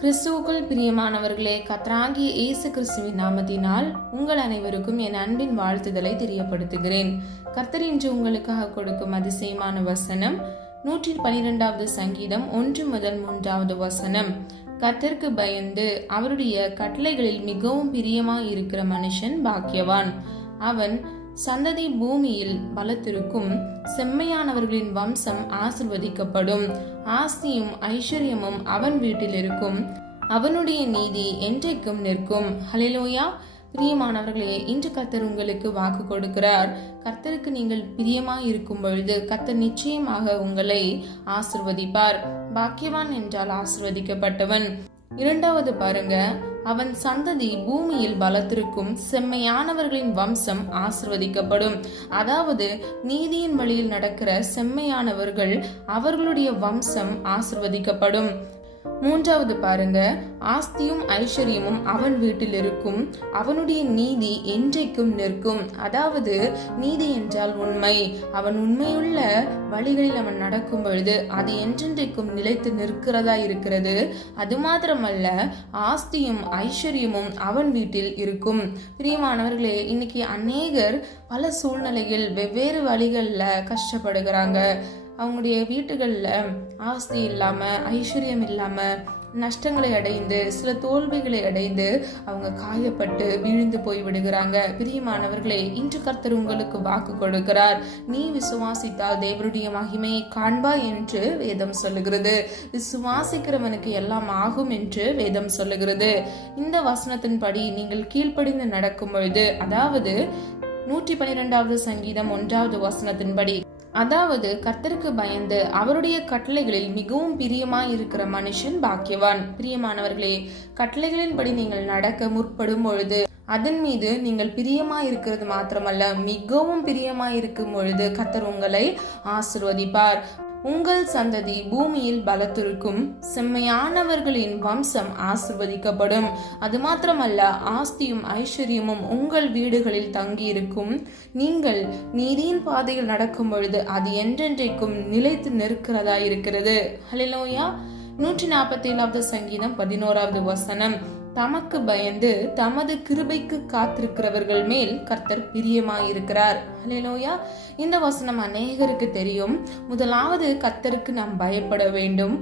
கிறிஸ்துவுக்குள் பிரியமானவர்களே, கர்த்தராகிய இயேசு கிறிஸ்துவின் நாமத்தினால் உங்கள் அனைவருக்கும் என் அன்பின் வாழ்த்துதலை தெரியப்படுத்துகிறேன். கர்த்தர் இன்று உங்களுக்காக கொடுக்கும் அதிசயமான வசனம் 112வது சங்கீதம் 1 முதல் 3வது வசனம். கர்த்தருக்கு பயந்து அவருடைய கட்டளைகளில் மிகவும் பிரியமாய் இருக்கிற மனுஷன் பாக்கியவான். அவன் சந்ததி பூமியில் பலத்திருக்கும், செம்மையானவர்களின் வம்சம் ஆசிர்வதிக்கப்படும். ஆஸ்தியும் ஐஸ்வர்யமும் அவன் வீட்டில் இருக்கும், அவனுடைய நீதி என்றைக்கும் நிற்கும். ஹல்லேலூயா. பிரியமானவர்களே, இன்று கர்த்தர் உங்களுக்கு வாக்கு கொடுக்கிறார். கர்த்தருக்கு நீங்கள் பிரியமாய் இருக்கும் பொழுது கர்த்தர் நிச்சயமாக உங்களை ஆசிர்வதிப்பார். பாக்கியவான் என்றால் ஆசிர்வதிக்கப்பட்டவன். இரண்டாவது பாருங்க, அவன் சந்ததி பூமியில் பலத்திருக்கும், செம்மையானவர்களின் வம்சம் ஆசிர்வதிக்கப்படும். அதாவது நீதியின் வழியில் நடக்கிற செம்மையானவர்கள், அவர்களுடைய வம்சம் ஆசிர்வதிக்கப்படும். மூன்றாவது பாருங்க, ஆஸ்தியும் ஐஸ்வர்யமும் அவன் வீட்டில் இருக்கும், அவனுடைய நீதி என்றைக்கும் நிற்கும். அதாவது நீதி என்றால் உண்மை. அவன் உண்மையுள்ள வழிகளில் அவன் நடக்கும் பொழுது அது என்றென்றைக்கும் நிலைத்து நிற்கிறதா இருக்கிறது. அது மாத்திரமல்ல, ஆஸ்தியும் ஐஸ்வர்யமும் அவன் வீட்டில் இருக்கும். பிரியமானவர்களே, இன்னைக்கு அநேகர் பல சூழ்நிலையில் வெவ்வேறு வழிகளில் கஷ்டப்படுகிறாங்க. அவங்களுடைய வீட்டுகளில் ஆஸ்தி இல்லாமல், ஐஸ்வர்யம் இல்லாமல், நஷ்டங்களை அடைந்து, சில தோல்விகளை அடைந்து அவங்க காயப்பட்டு விழுந்து போய் விடுகிறாங்க. பிரியமானவர்களே, இன்று கர்த்தர் உங்களுக்கு வாக்கு கொடுக்கிறார். நீ விசுவாசித்தால் தேவனுடைய மகிமையை காண்பாய் என்று வேதம் சொல்லுகிறது. விசுவாசிக்கிறவனுக்கு எல்லாம் ஆகும் என்று வேதம் சொல்லுகிறது. இந்த வசனத்தின்படி நீங்கள் கீழ்ப்படிந்து நடக்கும் பொழுது, அதாவது 112வது சங்கீதம் 1வது வசனத்தின்படி, அதாவது கர்த்தருக்கு பயந்து அவருடைய கட்டளைகளில் மிகவும் பிரியமாய் இருக்கிற மனுஷன் பாக்கியவான். பிரியமானவர்களே, கட்டளைகளின்படி நீங்கள் நடக்க முற்படும் பொழுது, அதன் மீது நீங்கள் பிரியமாய் இருக்கிறது மாத்திரமல்ல, மிகவும் பிரியமாய் இருக்கும் பொழுது கர்த்தர் உங்களை ஆசிர்வதிப்பார். உங்கள் சந்ததி பூமியில் பலத்திருக்கும், செம்மையானவர்களின் வம்சம் ஆசிர்வதிக்கப்படும். அது மாத்திரமல்ல, ஆஸ்தியும் ஐஸ்வர்யமும் உங்கள் வீடுகளில் தங்கியிருக்கும். நீங்கள் நீதியின் பாதையில் நடக்கும் பொழுது அது என்றென்றைக்கும் நிலைத்து நிற்கிறதா இருக்கிறது. ஹல்லேலூயா. 147வது சங்கீதம் 11வது வசனம். தமக்கு பயந்து தமது கிருபைக்கு காத்திருக்கிறவர்கள் மேல் கர்த்தர் பிரியமாயிருக்கிறார். ஹல்லேலூயா. இந்த வசனம் அநேகருக்கு தெரியும். முதலாவது, கர்த்தருக்கு நாம் பயப்பட வேண்டும்.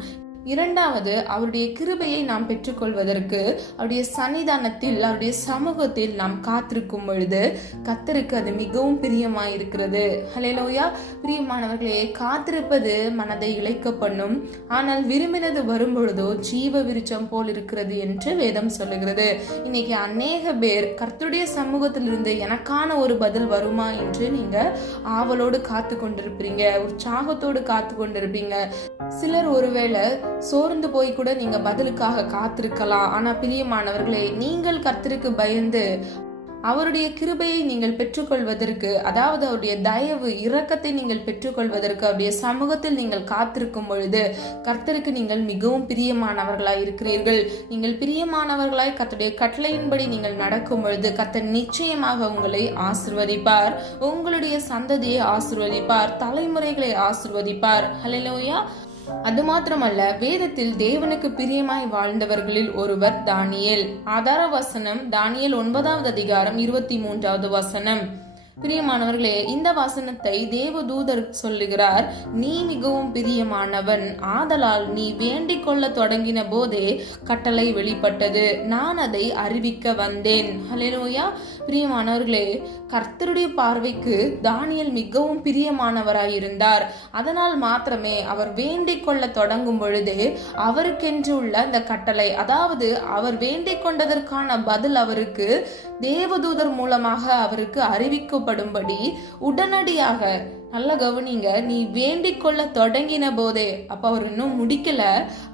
இரண்டாவது, அவருடைய கிருபையை நாம் பெற்றுக்கொள்வதற்கு அவருடைய சன்னிதானத்தில், அவருடைய சமூகத்தில் நாம் காத்திருக்கும் பொழுது கர்த்தருக்கு அது மிகவும் பிரியமாயிருக்கிறது. ஹல்லேலூயா. பிரியமானவர்களே, காத்திருப்பது மனதை இளைக்க பண்ணும், ஆனால் விரும்பினது வரும் பொழுதோ ஜீவ விருட்சம் போல் இருக்கிறது என்று வேதம் சொல்லுகிறது. இன்னைக்கு அநேக பேர் கர்த்தருடைய சமூகத்தில் இருந்து எனக்கான ஒரு பதில் வருமா என்று நீங்க ஆவலோடு காத்து கொண்டிருப்பீங்க, உற்சாகத்தோடு காத்து கொண்டிருப்பீங்க. சிலர் ஒருவேளை சோர்ந்து போய் கூட நீங்க பதிலுக்காக காத்திருக்கலாம். ஆனா பிரியமானவர்களே, நீங்கள் கர்த்தருக்கு பயந்து அவருடைய கிருபையை நீங்கள் பெற்றுக்கொள்வதற்கு, அதாவது அவருடைய தயவு இரக்கத்தை நீங்கள் பெற்றுக்கொள்வதற்கு அவருடைய சமூகத்தில் நீங்கள் காத்திருக்கும் பொழுது கர்த்தருக்கு நீங்கள் மிகவும் பிரியமானவர்களாய் இருக்கிறீர்கள். நீங்கள் பிரியமானவர்களாய் கர்த்தருடைய கட்டளையின்படி நீங்கள் நடக்கும் பொழுது கர்த்தர் நிச்சயமாக உங்களை ஆசிர்வதிப்பார். உங்களுடைய சந்ததியை ஆசிர்வதிப்பார், தலைமுறைகளை ஆசிர்வதிப்பார். ஹல்லேலூயா. அது மாத்திரமல்ல, வேதத்தில் தேவனுக்கு பிரியமாய் வாழ்ந்தவர்களில் ஒருவர் தானியேல். ஆதார வசனம் தானியேல் 9வது அதிகாரம் 23வது வசனம். பிரியமானவர்களே, இந்த வசனத்தை தேவதூதர் சொல்லுகிறார். நீ மிகவும் பிரியமானவன், ஆதலால் நீ வேண்டிக் கொள்ள தொடங்கின போதே கட்டளை வெளிப்பட்டது, நான் அதை அறிவிக்க வந்தேன். ஹல்லேலூயா. பிரியமானவர்களே, கர்த்தருடைய பார்வைக்கு தானியேல் மிகவும் பிரியமானவராயிருந்தார். அதனால் மாத்திரமே அவர் வேண்டிக் கொள்ள தொடங்கும் பொழுது அவருக்கென்று உள்ள அந்த கட்டளை, அதாவது அவர் வேண்டிக் கொண்டதற்கான பதில் அவருக்கு தேவதூதர் மூலமாக அவருக்கு அறிவிக்கப்படும்படி உடனடியாக, நல்ல கவனிங்க, நீ வேண்டிக் கொள்ள தொடங்கின போதே, அப்ப அவர் இன்னும் முடிக்கல,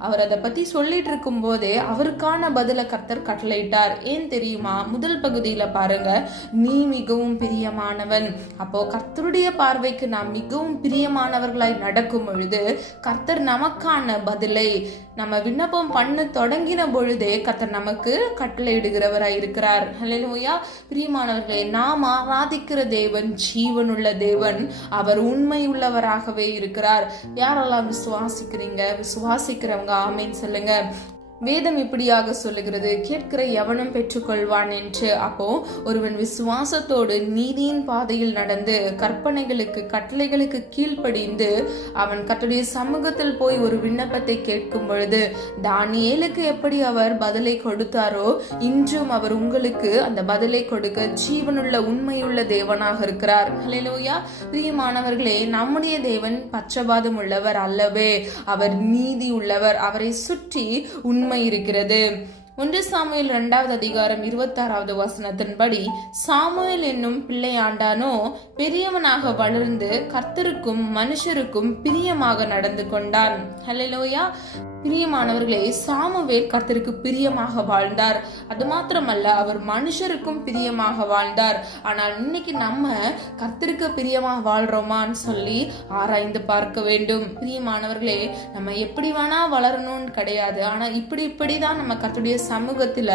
அவர் அதை பத்தி சொல்லிட்டு இருக்கும் போதே அவருக்கான பதில கர்த்தர் கட்டளையிட்டார். ஏன் தெரியுமா? முதல் பகுதியில பாருங்க, நீ மிகவும் பிரியமானவன். அப்போ கர்த்தருடைய பார்வைக்கு நாம் மிகவும் பிரியமானவர்களாய் நடக்கும் பொழுது கர்த்தர் நமக்கான பதிலை நம்ம விண்ணப்பம் பண்ண தொடங்கின பொழுதே கர்த்தர் நமக்கு கட்டளையிடுகிறவராய் இருக்கிறார். ஹல்லேலூயா. பிரியமானவர்களே, நாம் ஆராதிக்கிற தேவன் ஜீவனுள்ள தேவன். அவர் அவர் உண்மை உள்ளவராகவே இருக்கிறார். யாரெல்லாம் விசுவாசிக்கிறீங்க? விசுவாசிக்கிறவங்க ஆமேன் சொல்லுங்க. வேதம் இப்படியாக சொல்லுகிறது, கேட்கிற எவனும் பெற்றுக்கொள்வான் என்று. அப்போ ஒருவன் விசுவாசத்தோடு நீதியின் பாதையில் நடந்து கற்பனைகளுக்கு கட்டளைகளுக்கு கீழ்ப்படிந்து அவன் கர்த்தருடைய சமூகத்தில் போய் ஒரு விண்ணப்பத்தை கேட்கும் பொழுது தானியேலுக்கு எப்படி அவர் பதிலை கொடுத்தாரோ இன்றும் அவர் உங்களுக்கு அந்த பதிலை கொடுக்க ஜீவனுள்ள உண்மையுள்ள தேவனாக இருக்கிறார். ஹல்லேலூயா. பிரியமானவர்களே, நம்முடைய தேவன் பட்சபாதம் உள்ளவர் அல்லவே, அவர் நீதி உள்ளவர். அவரை சுற்றி உண்மை இருக்கிறது. 1 சாமுவேல் 2வது அதிகாரம் 26வது வசனத்தின்படி, சாமுவேல் என்னும் பிள்ளையாண்டானோ பெரியவனாக வளர்ந்து கர்த்தருக்கும் மனுஷருக்கும் பிரியமாக நடந்து கொண்டான். ஹல்லேலூயா. பிரியமானவர்களே, சாமுவேல் கர்த்தருக்கு பிரியமாக வாழ்ந்தார். அது மாத்திரமல்ல, அவர் மனுஷருக்கும் பிரியமாக வாழ்ந்தார். ஆனால் இன்னைக்கு நம்ம கர்த்தருக்கு பிரியமாக வாழ்றோமான்னு சொல்லி ஆராய்ந்து பார்க்க வேண்டும். பிரியமானவர்களே, நம்ம எப்படி வேணா வளரணும்னு கிடையாது. ஆனா இப்படிதான் நம்ம கர்த்தருடைய சமூகத்துல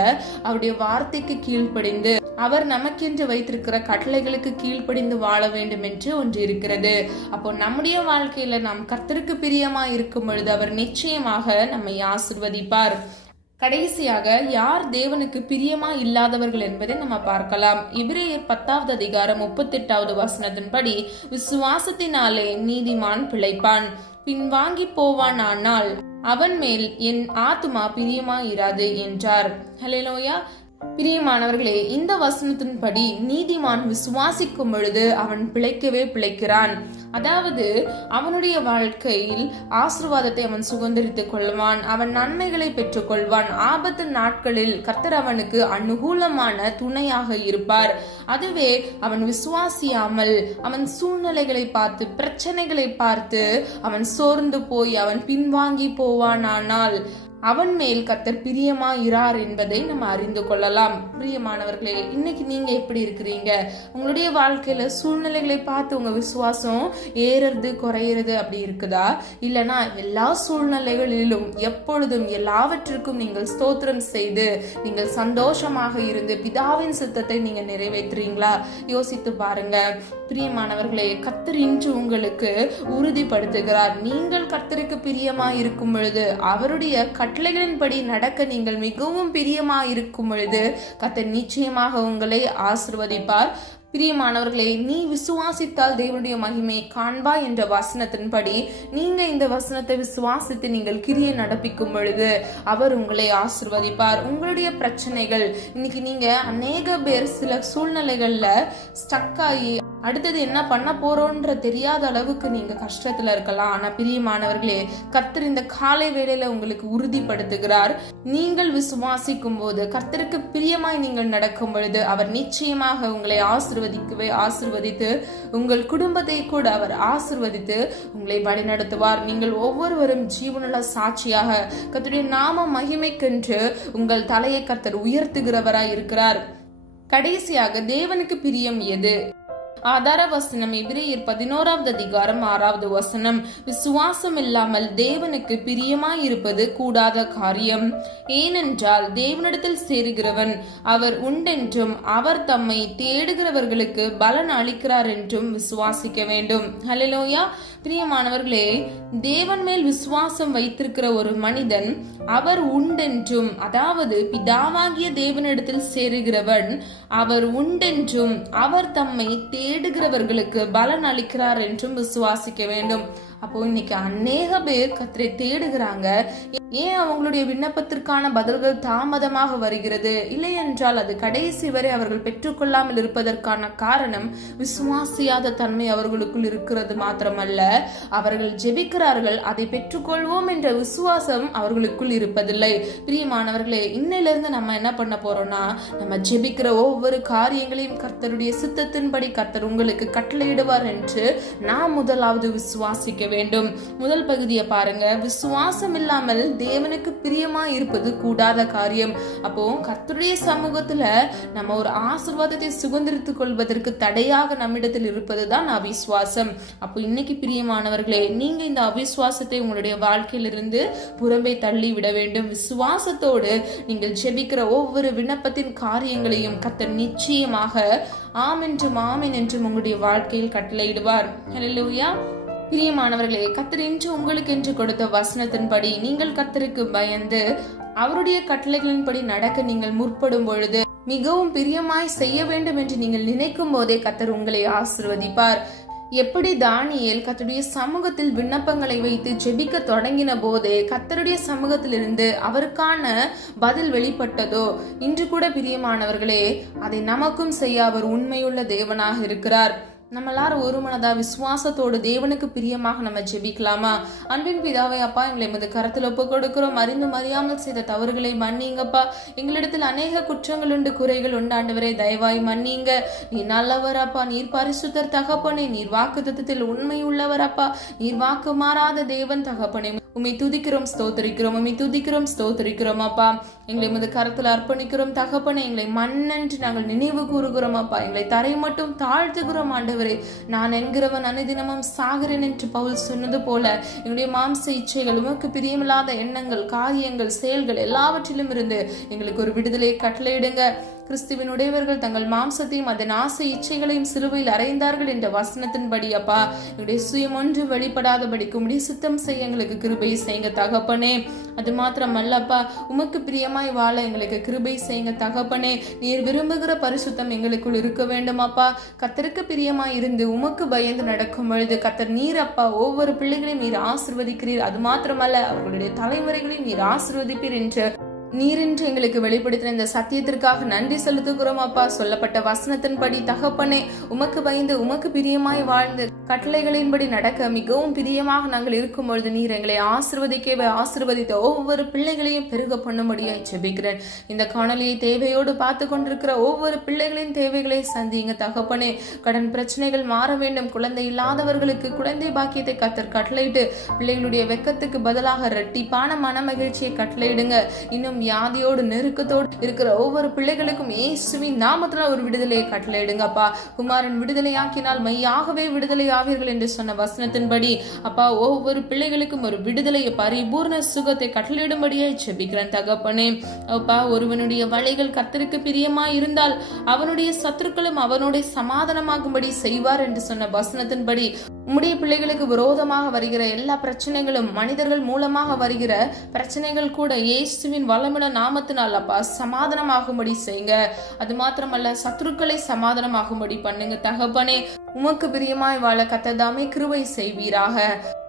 அவருடைய வார்த்தைக்கு கீழ்ப்படிந்து அவர் நமக்கென்று வைத்திருக்கிற கட்டளைகளுக்கு கீழ்ப்படிந்து வாழ வேண்டும் என்று ஒன்று இருக்கிறது. அப்போ நம்முடைய வாழ்க்கையில நாம் கர்த்தருக்கு பிரியமா இருக்கும் பொழுது அவர் நிச்சயமாக நம்மை ஆசீர்வதிப்பார். கடைசியாக யார் தேவனுக்கு பிரியமா இல்லாதவர்கள் என்பதை நம்ம பார்க்கலாம். எபிரேயர் 10வது அதிகாரம் 38வது வசனத்தின்படி, விசுவாசத்தினாலே நீதிமான் பிழைப்பான், பின் வாங்கி போவான், ஆனால் அவன் மேல் என் ஆத்துமா பிரியமா இராது என்றார். ஹல்லேலூயா. பிரியமானவர்களே, இந்த வசனத்தின்படி நீதிமான் விசுவாசிக்கும் பொழுது அவன் பிழைக்கவே பிழைக்கிறான். அதாவது அவனுடைய வாழ்க்கையில் ஆசீர்வாதத்தை அவன் சுதந்திரித்துக் கொள்வான், அவன் நன்மைகளை பெற்றுக் கொள்வான். ஆபத்து நாட்களில் கர்த்தர் அவனுக்கு அனுகூலமான துணையாக இருப்பார். அதுவே அவன் விசுவாசியாமல் அவன் சூழ்நிலைகளை பார்த்து பிரச்சனைகளை பார்த்து அவன் சோர்ந்து போய் அவன் பின்வாங்கி போவானானால் அவன் மேல் கர்த்தர் பிரியமா இரார் என்பதை நம்ம அறிந்து கொள்ளலாம். பிரியமானவர்களே, இன்னைக்கு நீங்க எப்படி இருக்கிறீங்க? உங்களுடைய வாழ்க்கையில சூழ்நிலைகளை பார்த்து உங்க விசுவாசம் ஏறுறது குறையிறது அப்படி இருக்குதா? இல்லனா எல்லா சூழ்நிலைகளிலும் எப்பொழுதும் எல்லாவற்றிற்கும் நீங்கள் ஸ்தோத்திரம் செய்து நீங்கள் சந்தோஷமாக இருந்து பிதாவின் சித்தத்தை நீங்க நிறைவேற்றுறீங்களா? யோசித்து பாருங்க. பிரியமானவர்களே, கர்த்தர் இன்று உங்களுக்கு உறுதிப்படுத்துகிறார். நீங்கள் கர்த்தருக்கு பிரியமா இருக்கும் பொழுது அவருடைய கட்டளைகளின்படி நடக்க நீங்கள் மிகவும் பிரியமா இருக்கும் பொழுது கர்த்தர் நிச்சயமாக உங்களை ஆசீர்வதிப்பார். பிரியமானவர்களே, நீ விசுவாசித்தால் தேவனுடைய மகிமையை காண்பாய் என்ற வசனத்தின்படி நீங்க இந்த வசனத்தை விசுவாசித்து நீங்கள் கிரியை நடப்பிக்கும் பொழுது அவர் உங்களை ஆசீர்வதிப்பார். உங்களுடைய பிரச்சனைகள் இன்னைக்கு நீங்க அநேக பேர் சில சூழ்நிலைகள்ல ஸ்டக் ஆகி அடுத்தது என்ன பண்ண போறோன்ற தெரியாத அளவுக்கு நீங்க கஷ்டத்துல இருக்கலாம். ஆனா பிரியமானவர்களே, கர்த்தர் இந்த காலை வேளையில உங்களுக்கு உறுதிப்படுத்துகிறார். நீங்கள் விசுவாசிக்கும் போது கர்த்தருக்கு பிரியமாய் நீங்கள் நடக்கும் பொழுது அவர் நிச்சயமாக உங்களை ஆசீர்வதித்து உங்கள் குடும்பத்தை கூட அவர் ஆசீர்வதித்து உங்களை வழிநடத்துவார். நீங்கள் ஒவ்வொருவரும் ஜீவனுள்ள சாட்சியாக கர்த்தருடைய நாம மகிமைக்கென்று உங்கள் தலையை கர்த்தர் உயர்த்துகிறவராய் இருக்கிறார். கடைசியாக தேவனுக்கு பிரியம் எது? ஆதார வசனம் எபிரேயர் 11வது அதிகாரம் 6வது வசனம், விசுவாசம் இல்லாமல் தேவனுக்கு பிரியமாய் இருப்பது கூடாத காரியம். ஏனென்றால் தேவனிடத்தில் சேருகிறவன் அவர் உண்டென்றும் அவர் தம்மை தேடுகிறவர்களுக்கு பலன் அளிக்கிறார் என்றும் விசுவாசிக்க வேண்டும். ஹல்லேலூயா. பிரியமானவர்களே, தேவன் மேல் விசுவாசம் வைத்திருக்கிற ஒரு மனிதன் அவர் உண்டென்றும், அதாவது பிதாவாகிய தேவனிடத்தில் சேருகிறவன் அவர் உண்டென்றும் அவர் தம்மை தேடுகிறவர்களுக்கு பலன் அளிக்கிறார் என்றும் விசுவாசிக்க வேண்டும். அப்போ இன்னைக்கு அநேக பேர் கர்த்தரை தேடுகிறாங்க. ஏன் அவங்களுடைய விண்ணப்பத்திற்கான பதில்கள் தாமதமாக வருகிறது? இல்லை என்றால் அது கடைசி வரை அவர்கள் பெற்றுக்கொள்ளாமல் இருப்பதற்கான காரணம் விசுவாசியாத தன்மை அவர்களுக்குள் இருக்கிறது மாத்திரமல்ல, அவர்கள் ஜெபிக்கிறார்கள், அதை பெற்றுக்கொள்வோம் என்ற விசுவாசம் அவர்களுக்குள் இருப்பதில்லை. பிரியமானவர்களே, இன்னையிலிருந்து நம்ம என்ன பண்ண போறோம்னா, நம்ம ஜெபிக்கிற ஒவ்வொரு காரியங்களையும் கர்த்தருடைய சித்தத்தின்படி கர்த்தர் உங்களுக்கு கட்டளையிடுவார் என்று நாம் முதலாவது விசுவாசிக்க வேண்டும். முதல் பகுதியை பாருங்க. விசுவாசம் இல்லாமல் தேவனுக்கு பிரியமா இருப்பது கூடாத காரியம். அப்போ கர்த்தருடைய சமூகத்துல நம்ம ஒரு ஆசீர்வாதத்தை சுதந்திரித்துக் கொள்வதற்கு தடையாக நம்மிடத்தில் இருப்பதுதான் அவிசுவாசம். அப்போ இன்னைக்கு பிரியமானவர்களே, நீங்க இந்த அவிசுவாசத்தை உங்களுடைய வாழ்க்கையிலிருந்து புறம்பே தள்ளி விட வேண்டும். விசுவாசத்தோடு நீங்கள் ஜெபிக்கிற ஒவ்வொரு விண்ணப்பத்தின் காரியங்களையும் கர்த்தர் நிச்சயமாக ஆமென்றும் ஆமென் என்றும் உங்களுடைய வாழ்க்கையில் கட்டளையிடுவார். ஹல்லேலூயா. பிரியமானவர்களே, கர்த்தர் இன்று உங்களுக்கு என்று கொடுத்த வசனத்தின்படி நீங்கள் கர்த்தருக்கு பயந்து அவருடைய கட்டளைகளின்படி நடக்க நீங்கள் முற்படும் பொழுது மிகவும் பிரியமாய் செய்ய வேண்டும் என்று நீங்கள் நினைக்கும் போதே கர்த்தர் உங்களை ஆசீர்வதிப்பார். எப்படி தானியேல் கர்த்தருடைய சமூகத்தில் விண்ணப்பங்களை வைத்து ஜெபிக்க தொடங்கின போதே கர்த்தருடைய சமூகத்திலிருந்து அவருக்கான பதில் வெளிப்பட்டதோ, இன்று கூட பிரியமானவர்களே அதை நமக்கும் செய்ய அவர் உண்மையுள்ள தேவனாக இருக்கிறார். நம்ம எல்லாரும் ஒரு மனதா விசுவாசத்தோடு தேவனுக்கு பிரியமாக நம்ம ஜெபிக்கலாமா? அன்பின் பிதாவை அப்பா, எங்களை எமது கரத்தில் ஒப்பு கொடுக்கிறோம். அறிந்தும் அறியாமல் செய்த தவறுகளை மன்னிங்கப்பா. எங்களிடத்தில் அநேக குற்றங்கள் உண்டு, குறைகள் உண்டு ஆண்டவரே, தயவாய் மன்னிங்க. நீ நல்லவர் அப்பா, நீர் பரிசுத்தர் தகப்பனே, நீர் வாக்கு தத்தத்தில் உண்மை உள்ளவர் அப்பா, நீர் வாக்கு மாறாத தேவன் தகப்பனே. உம்மை துதிக்கிறோம், ஸ்தோத்திரிக்கிறோம், உம்மை துதிக்கிறோம், ஸ்தோத்திரிக்கிறோம் அப்பா. எங்களை எமது கரத்தில் அர்ப்பணிக்கிறோம் தகப்பனே. எங்களை மண்ணென்று நாங்கள் நினைவு கூறுகிறோம் அப்பா. எங்களை தரை மட்டும் தாழ்த்துகிறோம் ஆண்டவரே. நான் என்கிறவன் அனுதினமும் சாகிறேன் என்று பவுல் சொன்னது போல எங்களுடைய மாம்ச இச்சைகள், உமக்கு பிரியமில்லாத எண்ணங்கள், காரியங்கள், செயல்கள் எல்லாவற்றிலும் இருந்து எங்களுக்கு ஒரு விடுதலையை கட்டளையிடுங்க. கிறிஸ்துவின் உடையவர்கள் தங்கள் மாம்சத்தையும் அதன் ஆசை இச்சைகளையும் சிலுவையில் அறைந்தார்கள் என்ற வசனத்தின்படி அப்பா, எங்களுடைய சுயம் ஒன்று வெளிப்படாதபடிக்கு உம்முடைய சுத்தம் செய்ய எங்களுக்கு கிருபை செய்யுங்க தகப்பனே. அது மாத்திரமல்லப்பா, உமக்கு பிரியமாய் வாழ எங்களுக்கு கிருபை செய்யுங்க தகப்பனே. நீர் விரும்புகிற பரிசுத்தம் எங்களுக்குள் இருக்க வேண்டும் அப்பா. கர்த்தருக்கு பிரியமாய் இருந்து உமக்கு பயந்து நடக்கும் பொழுது கர்த்தர் நீர் அப்பா ஒவ்வொரு பிள்ளைகளையும் நீர் ஆசீர்வதிக்கிறீர். அது மாத்திரமல்ல, அவர்களுடைய தலைமுறைகளையும் நீர் ஆசீர்வதிப்பீர் என்று நீரின்று எங்களுக்கு வெளிப்படுத்தின இந்த சத்தியத்திற்காக நன்றி செலுத்துகிறோம் அப்பா. சொல்லப்பட்ட வசனத்தின்படி தகப்பனே, உமக்கு பயந்து உமக்கு பிரியமாய் வாழ்ந்து கட்டளைகளின்படி நடக்க மிகவும் பிரியமாக நாங்கள் இருக்கும் பொழுது நீர் எங்களை ஆசீர்வதித்த ஒவ்வொரு பிள்ளைகளையும் பெருக பண்ணும்படியாய் ஜெபிக்கிறேன். இந்த காணொலியை தேவையோடு பார்த்து கொண்டிருக்கிற ஒவ்வொரு பிள்ளைகளின் தேவைகளை சந்திங்க தகப்பனே. கடன் பிரச்சனைகள் மாற வேண்டும், குழந்தை இல்லாதவர்களுக்கு குழந்தை பாக்கியத்தை கர்த்தர் கட்டளையிட்டு பிள்ளைகளுடைய வெக்கத்துக்கு பதிலாக இரட்டிப்பான மன மகிழ்ச்சியை கட்டளையிடுங்க. இன்னும் வியாதியோடு நெருக்கத்தோடு இருக்கிற ஒவ்வொரு பிள்ளைகளுக்கும் இயேசுவின் நாமத்துல ஒரு விடுதலையை கட்டளையிடுங்கப்பா. குமாரன் விடுதலையாக்கினால் மெய்யாகவே விடுதலை ஆவீர்கள் என்று சொன்ன வசனத்தின்படி அப்பா, ஒவ்வொரு பிள்ளைகளுக்கும் ஒரு விடுதலையை, பரிபூர்ண சுகத்தை கட்டளையிடும்படியே ஜெபிக்கிறேன் தகப்பனே. அப்பா, ஒருவனுடைய வழிகள் கர்த்தருக்கு பிரியமாய் இருந்தால் அவனுடைய சத்துருக்களும் அவனுடைய சமாதானமாகும்படி செய்வார் என்று சொன்ன வசனத்தின்படி உம்முடைய பிள்ளைகளுக்கு விரோதமாக வருகிற எல்லா பிரச்சனைகளும், மனிதர்கள் மூலமாக வருகிற பிரச்சனைகள் கூட இயேசுவின் வல்லமுள்ள நாமத்தினால் அப்பா சமாதானமாகும்படி செய்யுங்க. அது மாத்திரமல்ல, சத்துருக்களை சமாதானமாகும்படி பண்ணுங்க தகப்பனே. உமக்கு பிரியமாய் வாழ கர்த்தர் கிருபை செய்வீராக.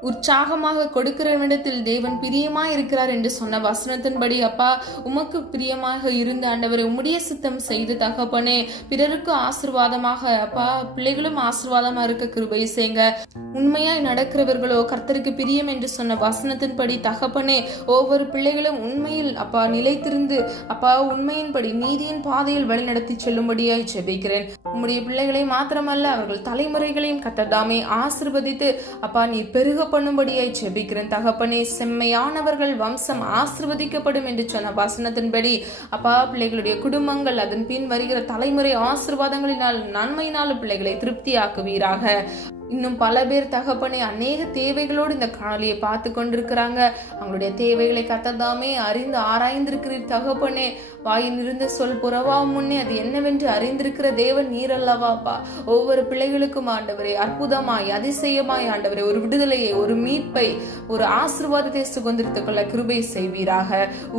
உற்சாகமாக கொடுக்கிற இடத்தில் தேவன் பிரியமாய் இருக்கிறார் என்று சொன்ன வசனத்தின்படி அப்பா, உமக்கு பிரியமாக இருந்த ஆண்டவரை உம்முடைய சித்தம் செய்து தகப்பனே, பிறருக்கு ஆசீர்வாதமாக அப்பா பிள்ளைகளும் ஆசீர்வாதமா இருக்க கிருபை செய்யுங்க. உண்மையாய் நடக்கிறவர்களோ கர்த்தருக்கு பிரியம் என்று சொன்ன வசனத்தின்படி தகப்பனே, ஒவ்வொரு பிள்ளைகளும் உண்மையில் அப்பா நிலைத்திருந்து அப்பா உண்மையின்படி நீதியின் பாதையில் வழிநடத்தி செல்லும்படியாய் ஜெபிக்கிறேன். உம்முடைய பிள்ளைகளை மாத்திரமல்ல அவர்கள் தலைமுறைகளையும் கர்த்தர் தாமே ஆசீர்வதித்து அப்பா நீ பெருக பண்ணும்படியாய் ஜெபிக்கிறேன் தகப்பனே. செம்மையானவர்கள் வம்சம் ஆசீர்வதிக்கப்படும் என்று சொன்ன வசனத்தின்படி அப்பா பிள்ளைகளுடைய குடும்பங்கள் அதன் பின் வருகிற தலைமுறை ஆசீர்வாதங்களினால் நன்மையினாலும் பிள்ளைகளை திருப்தியாக்குவீராக. இன்னும் பல பேர் தகப்பனே அநேக தேவைகளோடு இந்த காணொலியை பார்த்து கொண்டிருக்கிறாங்க. அவங்களுடைய தேவைகளை கர்த்தர் அறிந்து ஆராய்ந்திருக்கிறீர் தகப்பனே. வாயின் இருந்து சொல் புறவா முன்னே அது என்னவென்று அறிந்திருக்கிற தேவன் நீர் அல்லவாப்பா. ஒவ்வொரு பிள்ளைகளுக்கும் ஆண்டவரே அற்புதமாய் அதிசயமாய் ஆண்டவரே ஒரு விடுதலையை, ஒரு மீட்பை, ஒரு ஆசீர்வாதத்தை சுதந்திரித்துக் கொள்ள கிருபை செய்வீராக.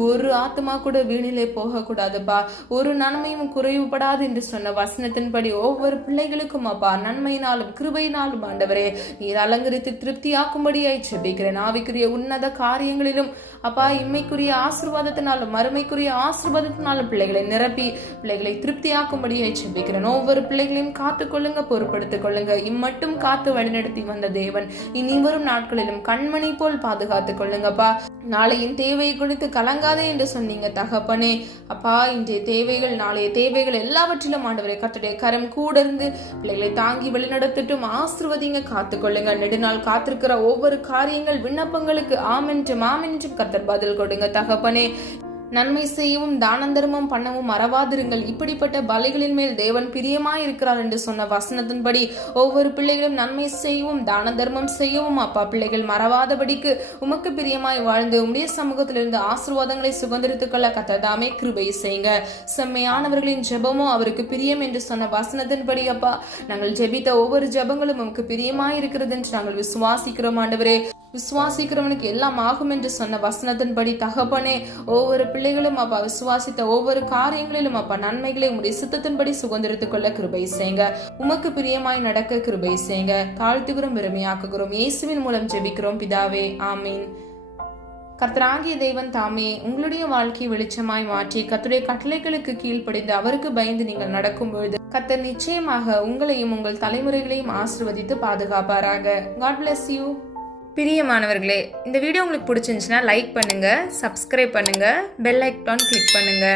ஒரு ஆத்மா கூட வீணிலே போக கூடாதுப்பா. ஒரு நன்மையும் குறைவுபடாது என்று சொன்ன வசனத்தின்படி ஒவ்வொரு பிள்ளைகளுக்கும் அப்பா நன்மையினாலும் கிருபையினாலும் ஆண்டவரே நீர் அலங்கரித்து திருப்தியாக்கும்படியாய் ஜெபிக்கிறேன். ஆவிக்குரிய உன்னத காரியங்களிலும் அப்பா இம்மைக்குரிய ஆசீர்வாதத்தினாலும் மறுமைக்குரிய ஆசீர்வாதத்தினாலும் பிள்ளைகளை நிரப்பி பிள்ளைகளை திருப்தியாக்கும்படியாய் ஜெபிக்கிறேன். ஒவ்வொரு பிள்ளைகளையும் காத்துக்கொள்ளுங்க, பொறுப்படுத்திக் கொள்ளுங்க. இம்மட்டும் காத்து வழிநடத்தி வந்த தேவன் இனி வரும் நாட்களிலும் கண்மணி போல் பாதுகாத்துக் கொள்ளுங்கப்பா. நாளையின் தேவையை குறித்து கலங்காதே என்று சொன்னீங்க தகப்பனே. அப்பா இன்றைய தேவைகள், நாளைய தேவைகள் எல்லாவற்றிலும் ஆண்டவரே கர்த்தருடைய கரம் கூட இருந்து பிள்ளைகளை தாங்கி வழிநடத்தட்டும். ஆசீர்வதிங்க, காத்துக்கொள்ளுங்க. நெடுநாள் காத்திருக்கிற ஒவ்வொரு காரியங்கள் விண்ணப்பங்களுக்கு ஆமென்றும் ஆமென்றும் கர்த்தர் பதில் கொடுங்க தகப்பனே. நன்மை செய்யவும் தான தர்மம் பண்ணவும் மறவாதிருங்கள். இப்படிப்பட்ட பலிகளின் மேல் தேவன் பிரியமாய் இருக்கிறார் என்று சொன்ன வசனத்தின்படி ஒவ்வொரு பிள்ளைகளும் நன்மை செய்யவும் தான தர்மம் செய்யவும் அப்பா பிள்ளைகள் மறவாதபடிக்கு உமக்கு பிரியமாய் வாழ்ந்து உம்முடைய சமூகத்திலிருந்து ஆசீர்வாதங்களை சுதந்திரித்துக் கொள்ள கர்த்தர் கிருபை செய்யுங்க. செம்மையானவர்களின் ஜெபமோ அவருக்கு பிரியம் என்று சொன்ன வசனத்தின்படி அப்பா நாங்கள் ஜெபித்த ஒவ்வொரு ஜெபங்களும் உமக்கு பிரியமாய் இருக்கிறது என்று நாங்கள் விசுவாசிக்கிறோம் ஆண்டவரே. விசுவாசிக்கிறவனுக்கு எல்லாம் ஆகும் என்று சொன்ன வசனத்தின்படி தகப்பனே, ஒவ்வொரு பிள்ளைகளும் அப்பா விசுவாசித்த ஒவ்வொரு காரியங்களிலும் அப்பா நன்மைகளை உங்களுடைய சித்தத்தின்படி சுதந்திரத்துக் கொள்ள கிருபை செய்யுங்க. உமக்கு பிரியமாய் நடக்க கிருபை செய்யுங்க. தாழ்த்துகிறோம், பெருமையாக்குகிறோம். இயேசுவின் மூலம் ஜெபிக்கிறோம் பிதாவே, ஆமீன். கர்த்தராகிய தேவன் தாமே உங்களுடைய வாழ்க்கையை வெளிச்சமாய் மாற்றி கர்த்தருடைய கட்டளைகளுக்கு கீழ்ப்படிந்து அவருக்கு பயந்து நீங்கள் நடக்கும் பொழுது கர்த்தர் நிச்சயமாக உங்களையும் உங்கள் தலைமுறைகளையும் ஆசீர்வதித்து பாதுகாப்பாராக. God bless you. பிரியமானவர்களே, இந்த வீடியோ உங்களுக்கு பிடிச்சிருந்துச்சுன்னா லைக் பண்ணுங்க, சப்ஸ்கிரைப் பண்ணுங்க, பெல் ஐக்கான் கிளிக் பண்ணுங்க.